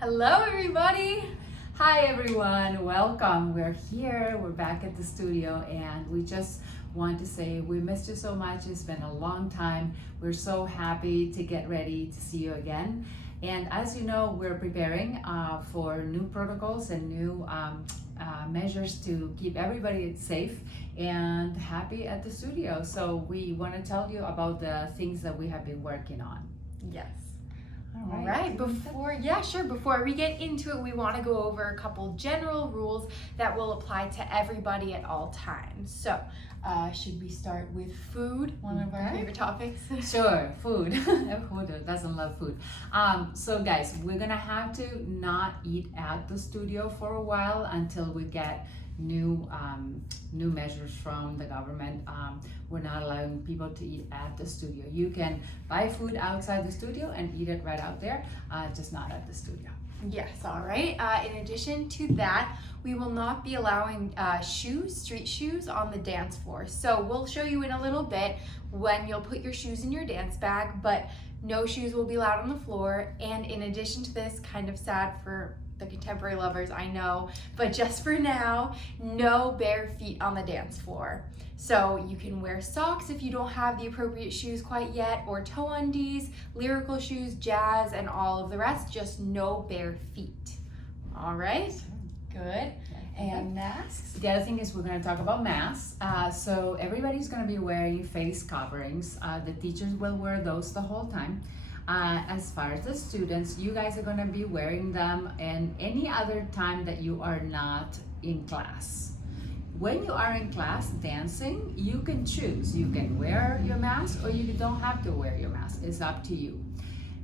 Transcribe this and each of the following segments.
Hello everybody! Hi everyone, welcome. We're here, we're back at the studio, and we just want to say we missed you so much. It's been a long time. We're so happy to get ready to see you again. And as you know, we're preparing for new protocols and new measures to keep everybody safe and happy at the studio. So we want to tell you about the things that we have been working on. Yes. All Alright, before we get into it, we want to go over a couple general rules that will apply to everybody at all times. So, should we start with food, one of our favorite topics? Sure, food. Who doesn't love food? So guys, we're gonna have to not eat at the studio for a while until we get new measures from the government. We're not allowing people to eat at the studio. You can buy food outside the studio and eat it right out there, just not at the studio. Yes, all right. In addition to that, we will not be allowing street shoes on the dance floor. So we'll show you in a little bit when you'll put your shoes in your dance bag, but no shoes will be allowed on the floor. And in addition to this, kind of sad for the contemporary lovers, I know, but just for now, no bare feet on the dance floor. So you can wear socks if you don't have the appropriate shoes quite yet, or toe undies, lyrical shoes, jazz, and all of the rest, just no bare feet. All right, good. And masks? The other thing is we're going to talk about masks. So everybody's going to be wearing face coverings. The teachers will wear those the whole time. As far as the students, you guys are going to be wearing them and any other time that you are not in class. When you are in class dancing, you can choose. You can wear your mask or you don't have to wear your mask. It's up to you.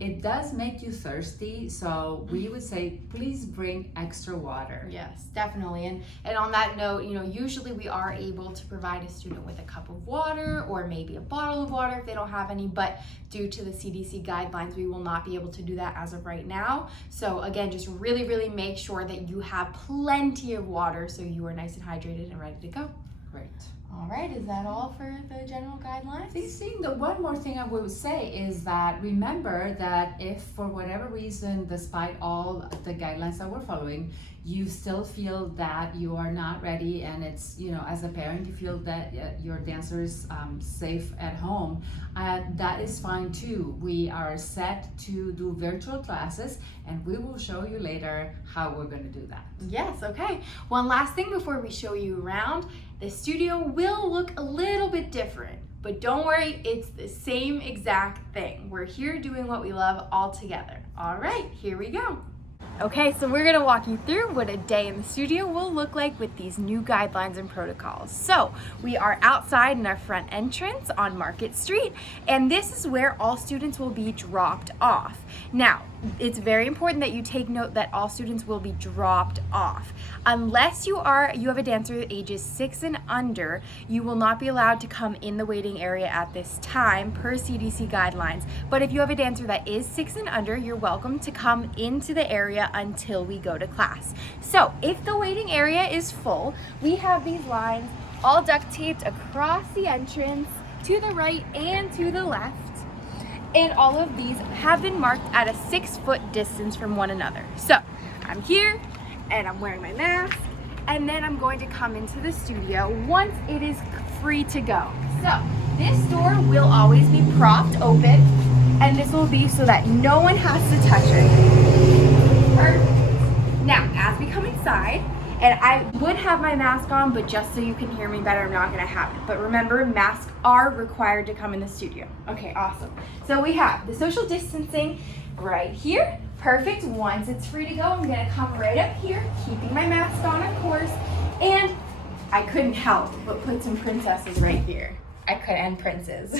It does make you thirsty, so we would say please bring extra water. Yes, definitely. And on that note, usually we are able to provide a student with a cup of water or maybe a bottle of water if they don't have any, but due to the CDC guidelines, we will not be able to do that as of right now. So again, just really, really make sure that you have plenty of water so you are nice and hydrated and ready to go. Great. All right, is that all for the general guidelines? The one more thing I would say is that remember that if for whatever reason, despite all the guidelines that we're following, you still feel that you are not ready and it's, as a parent, you feel that your dancer is safe at home, that is fine too. We are set to do virtual classes and we will show you later how we're going to do that. Yes, okay. One last thing before we show you around. The studio will look a little bit different, but don't worry, it's the same exact thing. We're here doing what we love all together. All right, here we go. Okay, so we're gonna walk you through what a day in the studio will look like with these new guidelines and protocols. So we are outside in our front entrance on Market Street, and this is where all students will be dropped off. Now, it's very important that you take note that all students will be dropped off. Unless you have a dancer ages 6 and under, you will not be allowed to come in the waiting area at this time per CDC guidelines. But if you have a dancer that is 6 and under, you're welcome to come into the area until we go to class. So if the waiting area is full, we have these lines all duct taped across the entrance to the right and to the left. And all of these have been marked at a 6-foot distance from one another. So I'm here and I'm wearing my mask, and then I'm going to come into the studio once it is free to go. So this door will always be propped open, and this will be so that no one has to touch it. Perfect. Now, as we come inside, and I would have my mask on, but just so you can hear me better, I'm not gonna have it. But remember, masks are required to come in the studio. Okay, awesome. So we have the social distancing right here. Perfect. Once it's free to go, I'm gonna come right up here, keeping my mask on, of course. And I couldn't help but put some princesses right here. And princes.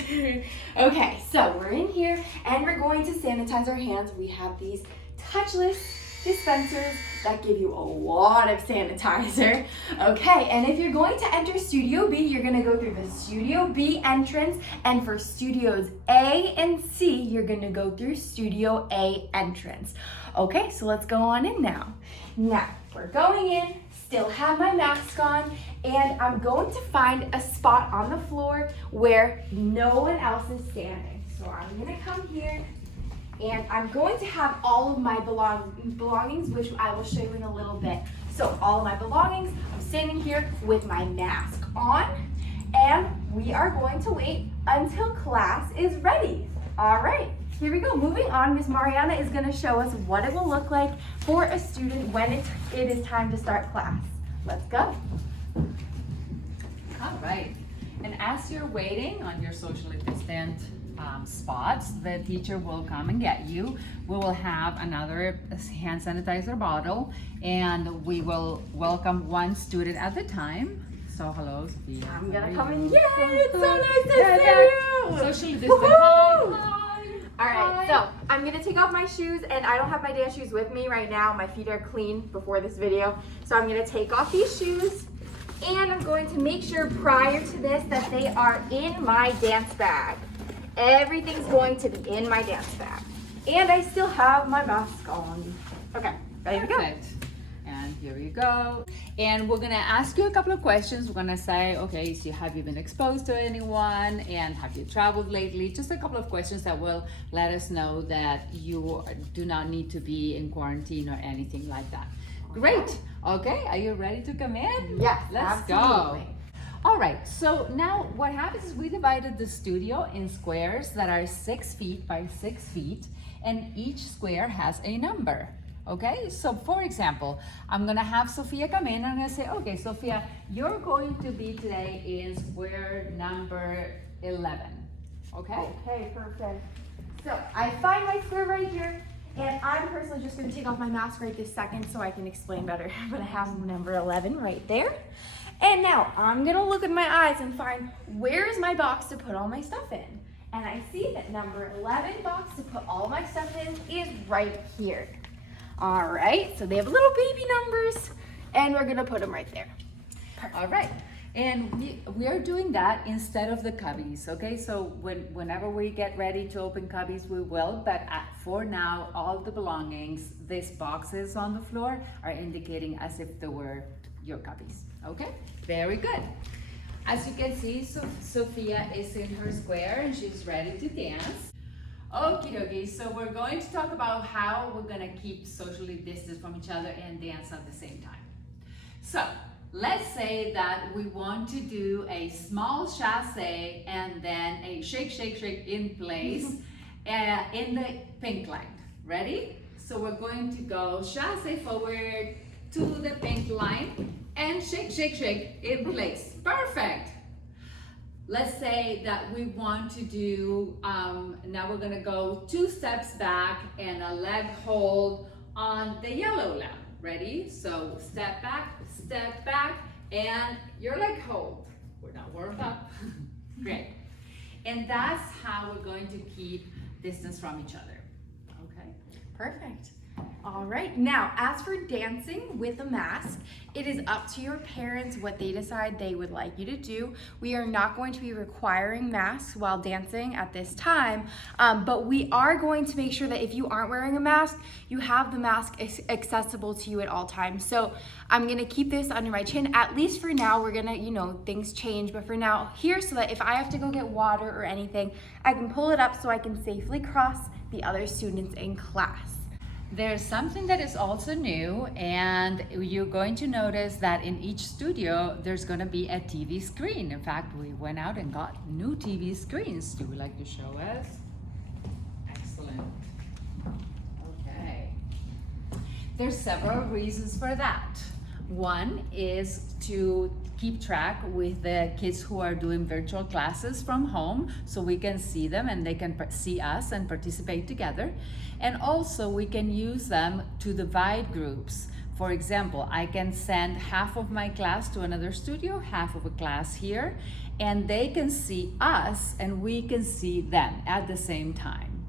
Okay, so we're in here, and we're going to sanitize our hands. We have these touchless dispensers that give you a lot of sanitizer. Okay, and if you're going to enter Studio B, you're gonna go through the Studio B entrance, and for Studios A and C, you're gonna go through Studio A entrance. Okay, so let's go on in now. Now, we're going in, still have my mask on, and I'm going to find a spot on the floor where no one else is standing. So I'm gonna come here And I'm going to have all of my belongings, which I will show you in a little bit. So all of my belongings, I'm standing here with my mask on, and we are going to wait until class is ready. All right, here we go. Moving on, Miss Mariana is gonna show us what it will look like for a student when it is time to start class. Let's go. All right, and as you're waiting on your socially distant spots, the teacher will come and get you. We will have another hand sanitizer bottle, and we will welcome one student at a time. So hello, Sophia. I'm gonna come in. Yay, it's so nice to see you. Socially distant. Hi. All right, so I'm gonna take off my shoes, and I don't have my dance shoes with me right now. My feet are clean before this video. So I'm gonna take off these shoes, and I'm going to make sure prior to this that they are in my dance bag. Everything's going to be in my dance bag. And I still have my mask on. Okay, ready to go. Perfect. And here we go. And we're gonna ask you a couple of questions. We're gonna say, okay, so have you been exposed to anyone? And have you traveled lately? Just a couple of questions that will let us know that you do not need to be in quarantine or anything like that. Great. Okay, are you ready to come in? Yes, Let's absolutely. go. All right, so now what happens is we divided the studio in squares that are 6 feet by 6 feet, and each square has a number. Okay, so for example, I'm gonna have Sophia come in and I'm gonna say, okay, Sophia, you're going to be today in square number 11. Okay? Okay, perfect. So I find my square right here, and I'm personally just gonna take off my mask right this second so I can explain better. I'm gonna have number 11 right there. And now I'm gonna look at my eyes and find where's my box to put all my stuff in. And I see that number 11 box to put all my stuff in is right here. All right, so they have little baby numbers, and we're gonna put them right there. Perfect. All right, and we are doing that instead of the cubbies, okay? So whenever we get ready to open cubbies, we will, but for now, all the belongings, these boxes on the floor are indicating as if they were your cubbies, okay? Very good. As you can see, Sophia is in her square and she's ready to dance. Okie dokie, so we're going to talk about how we're gonna keep socially distanced from each other and dance at the same time. So, let's say that we want to do a small chasse and then a shake, shake, shake in place in the pink line. Ready? So we're going to go chasse forward to the pink line and shake, shake, shake in place. Perfect. Let's say that we want to do, now we're gonna go 2 steps back and a leg hold on the yellow leg. Ready? So step back, and your leg hold. We're not warmed up. Great. And that's how we're going to keep distance from each other. Okay? Perfect. All right, now as for dancing with a mask, it is up to your parents what they decide they would like you to do. We are not going to be requiring masks while dancing at this time, but we are going to make sure that if you aren't wearing a mask, you have the mask accessible to you at all times. So I'm gonna keep this under my chin, at least for now. We're gonna, things change, but for now, here, so that if I have to go get water or anything, I can pull it up so I can safely cross the other students in class. There's something that is also new, and you're going to notice that in each studio there's going to be a TV screen. In fact, we went out and got new TV screens. Do you like to show us? Excellent. Okay. There's several reasons for that. One is to keep track with the kids who are doing virtual classes from home, so we can see them and they can see us and participate together. And also we can use them to divide groups. For example, I can send half of my class to another studio, half of a class here, and they can see us and we can see them at the same time.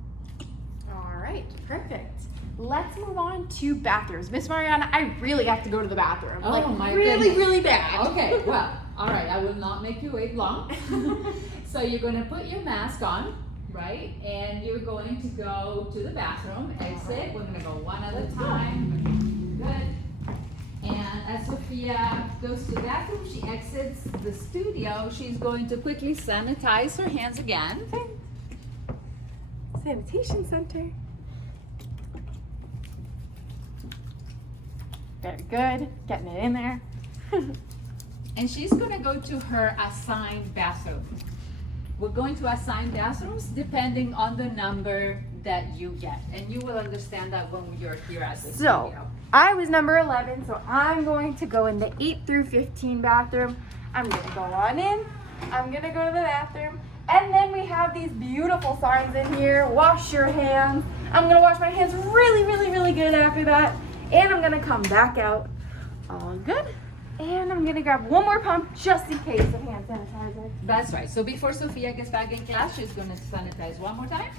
All right, perfect. Let's move on to bathrooms. Miss Mariana, I really have to go to the bathroom. Oh, my really, goodness. really bad. Okay, well, all right, I will not make you wait long. So you're gonna put your mask on, right? And you're going to go to the bathroom, exit. We're gonna go one at a time. Good. And as Sophia goes to the bathroom, she exits the studio. She's going to quickly sanitize her hands again. Sanitation center. Very good. Getting it in there. And she's gonna go to her assigned bathroom. We're going to assign bathrooms depending on the number that you get. And you will understand that when you're here at the studio. I was number 11, so I'm going to go in the 8 through 15 bathroom. I'm gonna go on in. I'm gonna go to the bathroom. And then we have these beautiful signs in here. Wash your hands. I'm gonna wash my hands really, really, really good after that. And I'm gonna come back out all good. And I'm gonna grab one more pump just in case of hand sanitizer. That's right. So before Sophia gets back in class, she's gonna sanitize one more time.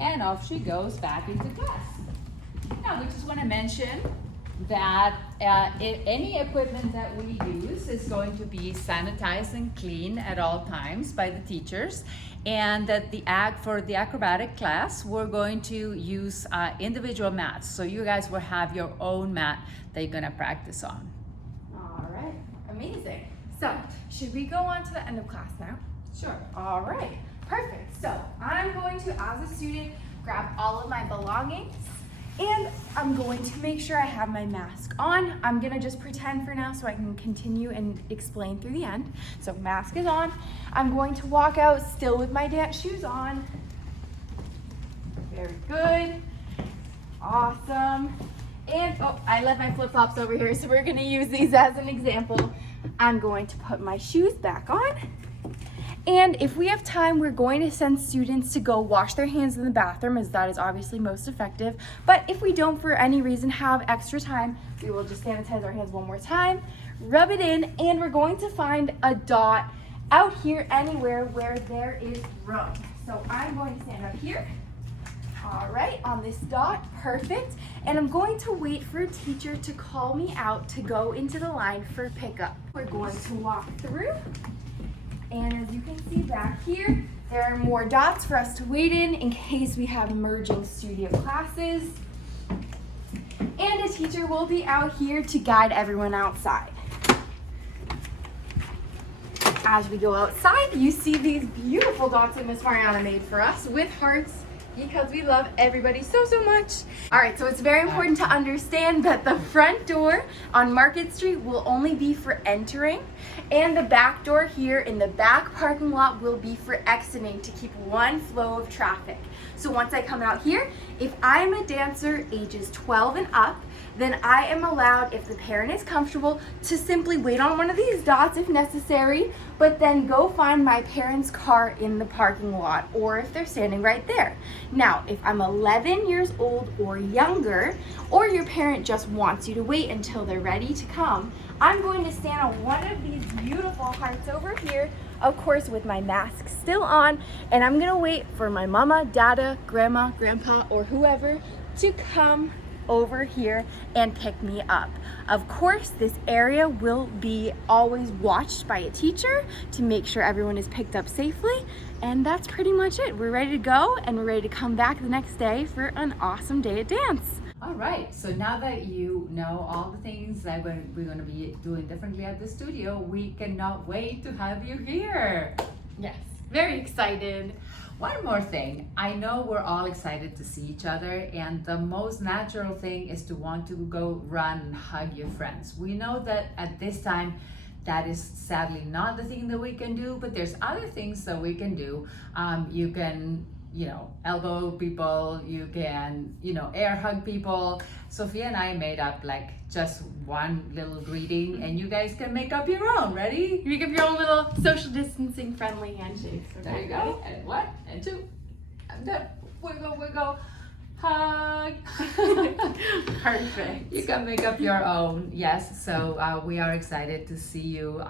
And off she goes back into class. Now, we just wanna mention that any equipment that we use is going to be sanitized and clean at all times by the teachers. And that for the acrobatic class, we're going to use individual mats. So you guys will have your own mat that you're gonna practice on. All right, amazing. So, should we go on to the end of class now? Sure. All right, perfect. So, I'm going to, as a student, grab all of my belongings, and I'm going to make sure I have my mask on. I'm gonna just pretend for now so I can continue and explain through the end. So, mask is on. I'm going to walk out still with my dance shoes on. Very good. Awesome. And, oh, I left my flip-flops over here, so we're gonna use these as an example. I'm going to put my shoes back on. And if we have time, we're going to send students to go wash their hands in the bathroom, as that is obviously most effective. But if we don't, for any reason, have extra time, we will just sanitize our hands one more time, rub it in, and we're going to find a dot out here anywhere where there is room. So I'm going to stand up here. All right, on this dot, perfect. And I'm going to wait for a teacher to call me out to go into the line for pickup. We're going to walk through. And as you can see back here, there are more dots for us to wait in case we have merging studio classes. And a teacher will be out here to guide everyone outside. As we go outside, you see these beautiful dots that Miss Mariana made for us with hearts, because we love everybody so much. All right, so it's very important to understand that the front door on Market Street will only be for entering, and the back door here in the back parking lot will be for exiting to keep one flow of traffic. So once I come out here, if I'm a dancer ages 12 and up, then I am allowed, if the parent is comfortable, to simply wait on one of these dots if necessary, but then go find my parent's car in the parking lot, or if they're standing right there. Now, if I'm 11 years old or younger, or your parent just wants you to wait until they're ready to come, I'm going to stand on one of these beautiful hearts over here, of course with my mask still on, and I'm gonna wait for my mama, dada, grandma, grandpa, or whoever to come over here and pick me up. Of course, this area will be always watched by a teacher to make sure everyone is picked up safely, and that's pretty much it. We're ready to go, and we're ready to come back the next day for an awesome day at dance. All right, so now that you know all the things that we're going to be doing differently at the studio, we cannot wait to have you here. Yes, very excited. One more thing, I know we're all excited to see each other, and the most natural thing is to want to go run and hug your friends. We know that at this time, that is sadly not the thing that we can do, but there's other things that we can do. You can, elbow people, you can, air hug people. Sophia and I made up like just one little greeting, and you guys can make up your own. Ready? You make up your own little social distancing friendly handshakes. Okay. There you go. And one, and two, and then wiggle, hug. Perfect. You can make up your own. Yes, so we are excited to see you.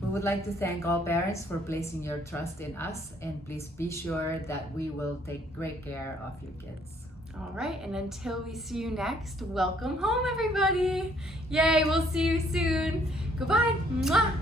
We would like to thank all parents for placing your trust in us, and please be sure that we will take great care of your kids. All right, and until we see you next, welcome home, everybody. Yay, we'll see you soon. Goodbye. Mwah.